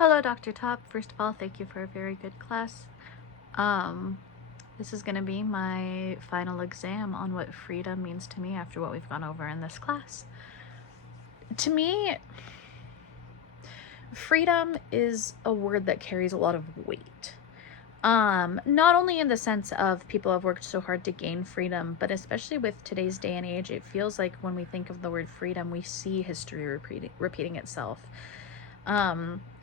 Hello, Dr. Top. First of all, thank you for a very good class. This is going to be my final exam on what freedom means to me after what we've gone over in this class. To me, freedom is a word that carries a lot of weight. Not only in the sense of people have worked so hard to gain freedom, but especially with today's day and age, it feels like when we think of the word freedom, we see history repeating itself.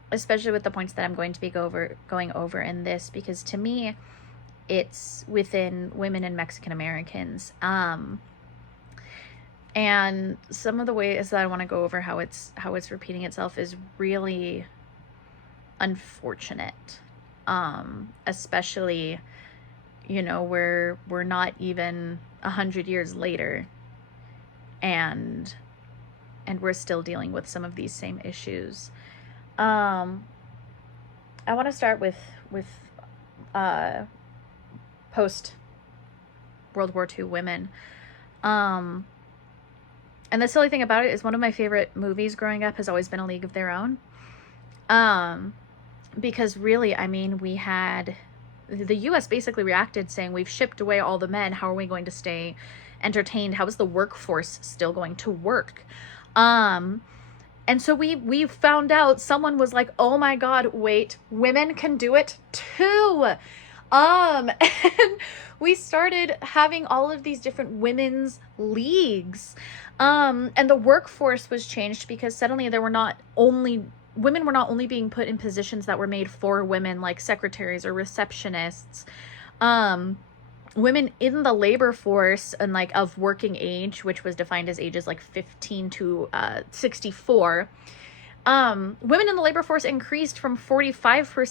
Especially with the points that I'm going to be going over in this, because to me, it's within women and Mexican Americans. And some of the ways that I want to go over how it's repeating itself is really unfortunate. Especially, we're not even 100 years later, and we're still dealing with some of these same issues. I want to start with post World War II women. And the silly thing about it is one of my favorite movies growing up has always been A League of Their Own. Because really, we had the U.S. basically reacted saying, we've shipped away all the men. How are we going to stay entertained? How is the workforce still going to work? And so we found out, someone was like, oh my God, wait, women can do it too. And we started having all of these different women's leagues. And the workforce was changed because suddenly women were not only being put in positions that were made for women, like secretaries or receptionists. Women in the labor force and of working age, which was defined as ages 15 to 64, women in the labor force increased from 45%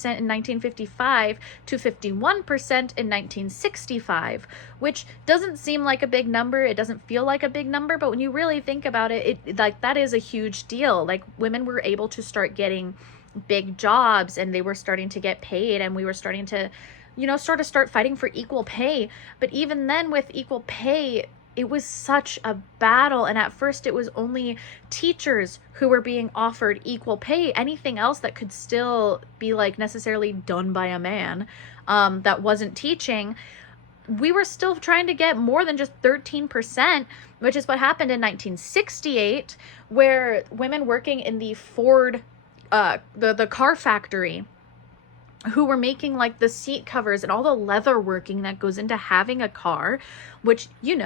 in 1955 to 51% in 1965, which doesn't seem like a big number. It doesn't feel like a big number, but when you really think about it, that is a huge deal. Women were able to start getting big jobs, and they were starting to get paid, and we were starting to start fighting for equal pay. But even then, with equal pay, it was such a battle. And at first it was only teachers who were being offered equal pay. Anything else that could still be necessarily done by a man, that wasn't teaching, we were still trying to get more than just 13%, which is what happened in 1968, where women working in the Ford, the car factory, who were making the seat covers and all the leather working that goes into having a car, which, you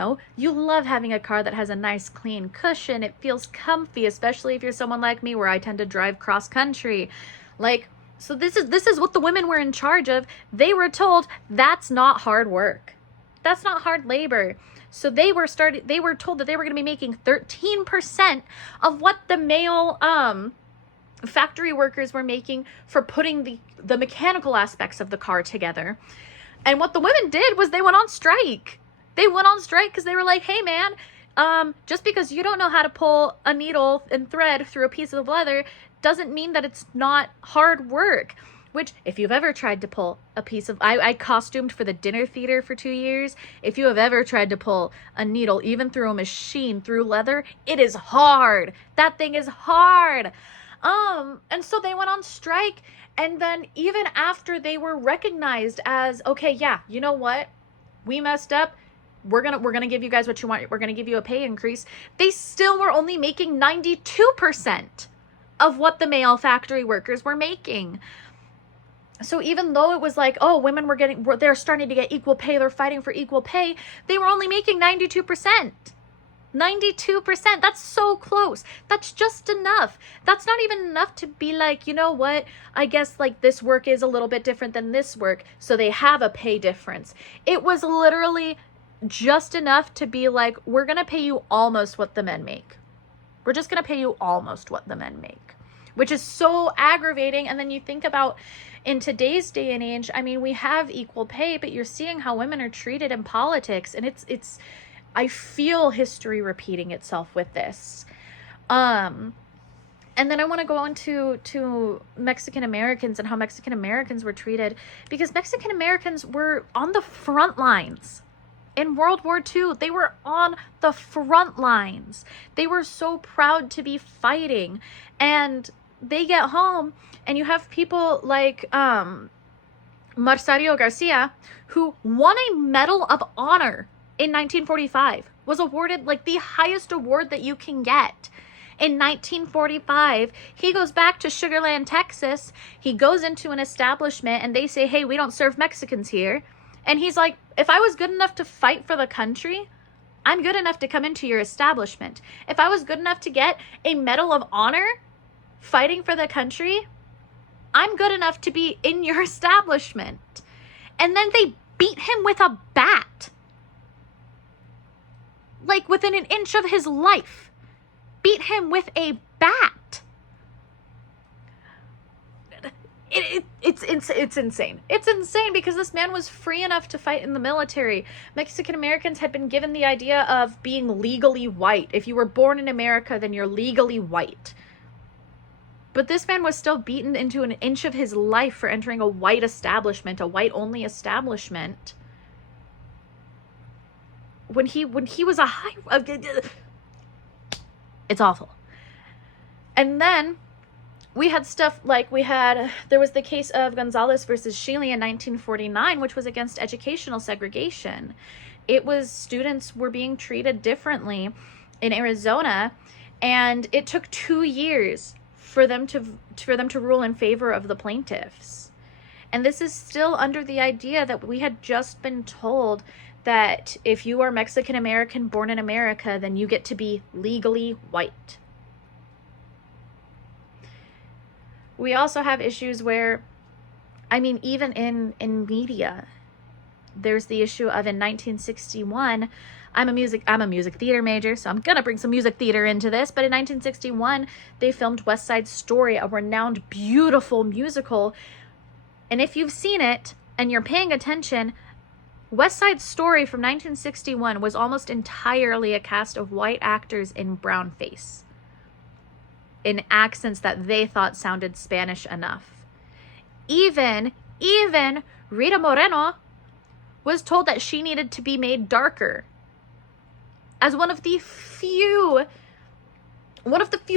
love having a car that has a nice clean cushion. It feels comfy, especially if you're someone like me where I tend to drive cross country. So this is what the women were in charge of. They were told that's not hard work. That's not hard labor. So they were told that they were going to be making 13% of what the male factory workers were making for putting the mechanical aspects of the car together. And what the women did was they went on strike. They went on strike because they were like, hey man, just because you don't know how to pull a needle and thread through a piece of leather doesn't mean that it's not hard work. Which, if you've ever tried to pull a piece of, I costumed for the dinner theater for 2 years. If you have ever tried to pull a needle, even through a machine, through leather, it is hard. That thing is hard. And so they went on strike, and then even after they were recognized as, okay, yeah, you know what? We messed up. We're gonna give you guys what you want. We're gonna give you a pay increase. They still were only making 92% of what the male factory workers were making. So even though it was they're starting to get equal pay, they're fighting for equal pay, they were only making 92%. 92%. That's so close. That's just enough. That's not even enough to be you know what? I guess this work is a little bit different than this work, so they have a pay difference. It was literally just enough to be we're going to pay you almost what the men make. We're just going to pay you almost what the men make, which is so aggravating. And then you think about in today's day and age, we have equal pay, but you're seeing how women are treated in politics, and it's I feel history repeating itself with this. And then I want to go on to Mexican Americans and how Mexican Americans were treated, because Mexican Americans were on the front lines. In World War II, they were on the front lines. They were so proud to be fighting. And they get home and you have people like Marsario Garcia, who won a Medal of Honor in 1945, was awarded like the highest award that you can get. In 1945, he goes back to Sugar Land, Texas. He goes into an establishment and they say, hey, we don't serve Mexicans here. And he's like, if I was good enough to fight for the country, I'm good enough to come into your establishment. If I was good enough to get a Medal of Honor fighting for the country, I'm good enough to be in your establishment. And then they beat him with a bat. Like within an inch of his life. Beat him with a bat. It's insane. It's insane because this man was free enough to fight in the military. Mexican Americans had been given the idea of being legally white. If you were born in America, then you're legally white. But this man was still beaten into an inch of his life for entering a white establishment, a white-only establishment. When he was a high... It's awful. And then we had stuff like there was the case of Gonzalez versus Shealy in 1949, which was against educational segregation. It was students were being treated differently in Arizona, and it took 2 years for them to rule in favor of the plaintiffs. And this is still under the idea that we had just been told that if you are Mexican American born in America, then you get to be legally white. We also have issues where, I mean, even in media, there's the issue of in 1961, I'm a music theater major, so I'm gonna bring some music theater into this, but in 1961, they filmed West Side Story, a renowned, beautiful musical. And if you've seen it and you're paying attention, West Side Story from 1961 was almost entirely a cast of white actors in brown face, in accents that they thought sounded Spanish enough. Even Rita Moreno was told that she needed to be made darker. As one of the few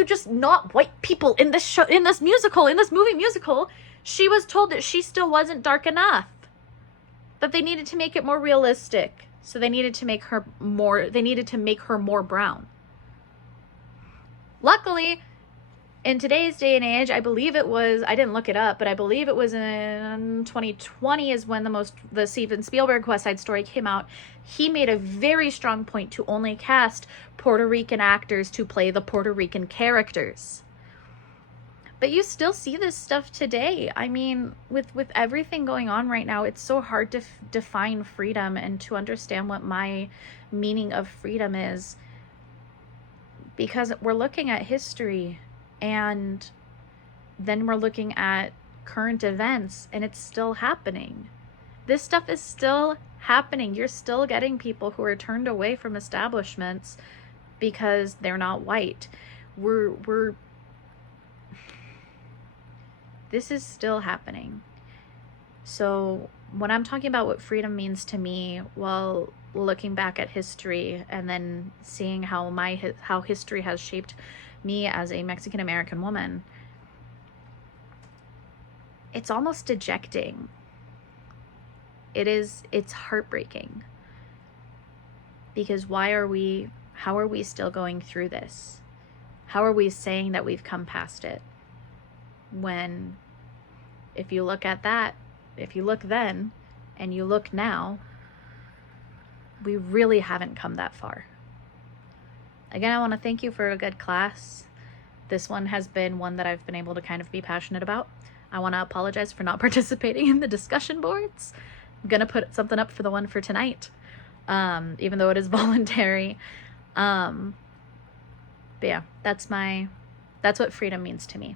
just not white people in this show, in this movie musical, she was told that she still wasn't dark enough. That they needed to make it more realistic. So they needed to make her more brown. Luckily, in today's day and age, I believe it was, I didn't look it up, but I believe it was in 2020 is when the Steven Spielberg West Side Story came out. He made a very strong point to only cast Puerto Rican actors to play the Puerto Rican characters. But you still see this stuff today. I mean, with everything going on right now, it's so hard to define freedom and to understand what my meaning of freedom is. Because we're looking at history and then we're looking at current events and it's still happening. This stuff is still happening. You're still getting people who are turned away from establishments because they're not white. This is still happening. So when I'm talking about what freedom means to me, well, looking back at history and then seeing how history has shaped me as a Mexican American woman, it's almost dejecting. It's heartbreaking. Because how are we still going through this? How are we saying that we've come past it? When, if you look at that, if you look then and you look now, we really haven't come that far. Again, I want to thank you for a good class. This one has been one that I've been able to kind of be passionate about. I want to apologize for not participating in the discussion boards. I'm going to put something up for the one for tonight, even though it is voluntary. But yeah, that's what freedom means to me.